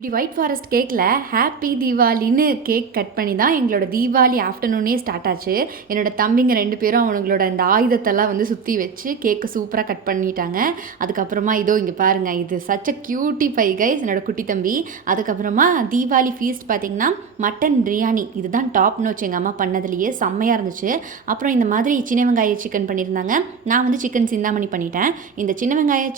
இப்படி white forest கேக்கில் happy தீபாவளின்னு கேக் கட் பண்ணி தான் எங்களோட தீபாவளி ஆஃப்டர்நூனே ஸ்டார்ட் ஆச்சு. என்னோட தம்பிங்க 2 பேரும் அவங்களோட இந்த ஆயுதத்தெல்லாம் வந்து சுற்றி வச்சு கேக்கு சூப்பராக கட் பண்ணிட்டாங்க. அதுக்கப்புறமா இதோ இங்கே பாருங்கள், இது such a cutie bye guys, என்னோட குட்டி தம்பி. அதுக்கப்புறமா தீபாவளி ஃபீஸ்ட் பார்த்திங்கன்னா மட்டன் பிரியாணி, இதுதான் டாப் நோச் எங்கள் அம்மா பண்ணதுலேயே செம்மையாக இருந்துச்சு. அப்புறம் இந்த மாதிரி சின்ன வெங்காய சிக்கன் பண்ணியிருந்தாங்க. நான் வந்து சிக்கன் சிந்தாமணி பண்ணிட்டேன். இந்த சின்ன வெங்காய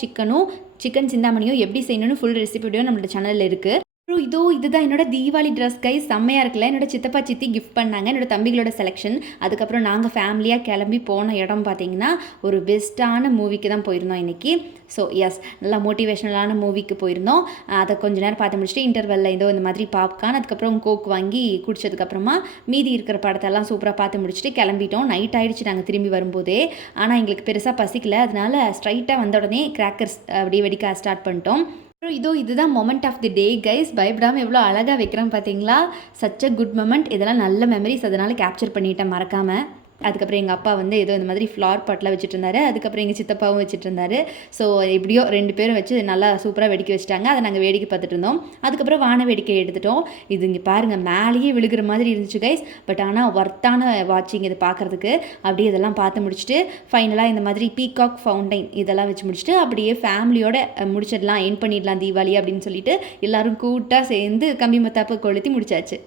சிக்கன் சிந்தாமணியும் எப்படி செய்யணும்னு ஃபுல் ரெசிபி வீடியோ நம்மளோட சேனலில் இருக்குது. அப்புறம் இதுதான் என்னோட தீபாவளி ட்ரெஸ் கைஸ், செம்மையாக இருக்குல்ல. என்னோட சித்தப்பா சித்தி கிஃப்ட் பண்ணாங்க, என்னோட தம்பிகளோட செலெக்ஷன். அதுக்கப்புறம் நாங்கள் ஃபேமிலியாக கிளம்பி போன இடம் பார்த்திங்கன்னா ஒரு பெஸ்ட்டான மூவிக்கு தான் போயிருந்தோம் இன்றைக்கி. ஸோ எஸ், நல்லா மோட்டிவேஷ்னலான மூவிக்கு போயிருந்தோம். அதை கொஞ்ச நேரம் பார்த்து முடிச்சுட்டு இன்டர்வெல்லில் இந்த மாதிரி பாப்கார்ன், அதுக்கப்புறம் கோக் வாங்கி குடிச்சதுக்கப்புறமா மீதி இருக்கிற படத்தெல்லாம் சூப்பராக பார்த்து முடிச்சுட்டு கிளம்பிட்டோம். நைட் ஆகிடுச்சு நாங்கள் திரும்பி வரும்போதே. ஆனால் எங்களுக்கு பெருசாக பசிக்கல, அதனால ஸ்ட்ரைட்டாக வந்த உடனே கிராக்கர்ஸ் அப்படியே வெடிக்க ஸ்டார்ட் பண்ணிட்டோம். அப்புறம் இதுதான் moment of the day guys. பயப்படாமல் எவ்வளோ அழகாக வைக்கிறேன் பார்த்தீங்களா? Such a good moment. இதெல்லாம் நல்ல மெமரிஸ், அதனால் கேப்சர் பண்ணிட்டேன் மறக்காமல். அதுக்கப்புறம் எங்கள் அப்பா வந்து ஏதோ இந்த மாதிரி ஃப்ளார் பாட்டில் வச்சுட்டு இருந்தார். அதுக்கப்புறம் எங்கள் சித்தப்பாவும் வச்சுட்டு இருந்தார். ஸோ எப்படியோ 2 பேரும் வச்சு நல்லா சூப்பராக வெடிக்க வச்சுட்டாங்க. அதை நாங்கள் வேடிக்கை பார்த்துட்டு இருந்தோம். அதுக்கப்புறம் வான வேடிக்கை எடுத்துட்டோம். இது இங்கே பாருங்கள், மேலேயே விழுகிற மாதிரி இருந்துச்சு கைஸ். பட் ஆனால் ஒர்த்தான வாட்சிங் இது பார்க்குறதுக்கு. அப்படியே இதெல்லாம் பார்த்து முடிச்சுட்டு ஃபைனலாக இந்த மாதிரி பீகாக் ஃபவுண்டைன் இதெல்லாம் வச்சு முடிச்சுட்டு அப்படியே ஃபேமிலியோட முடிச்சிடலாம், என் பண்ணிடலாம் தீபாவளி அப்படின்னு சொல்லிட்டு எல்லோரும் கூட்டாக சேர்ந்து கம்பி மத்தாப்பு கொளுத்தி முடிச்சாச்சு.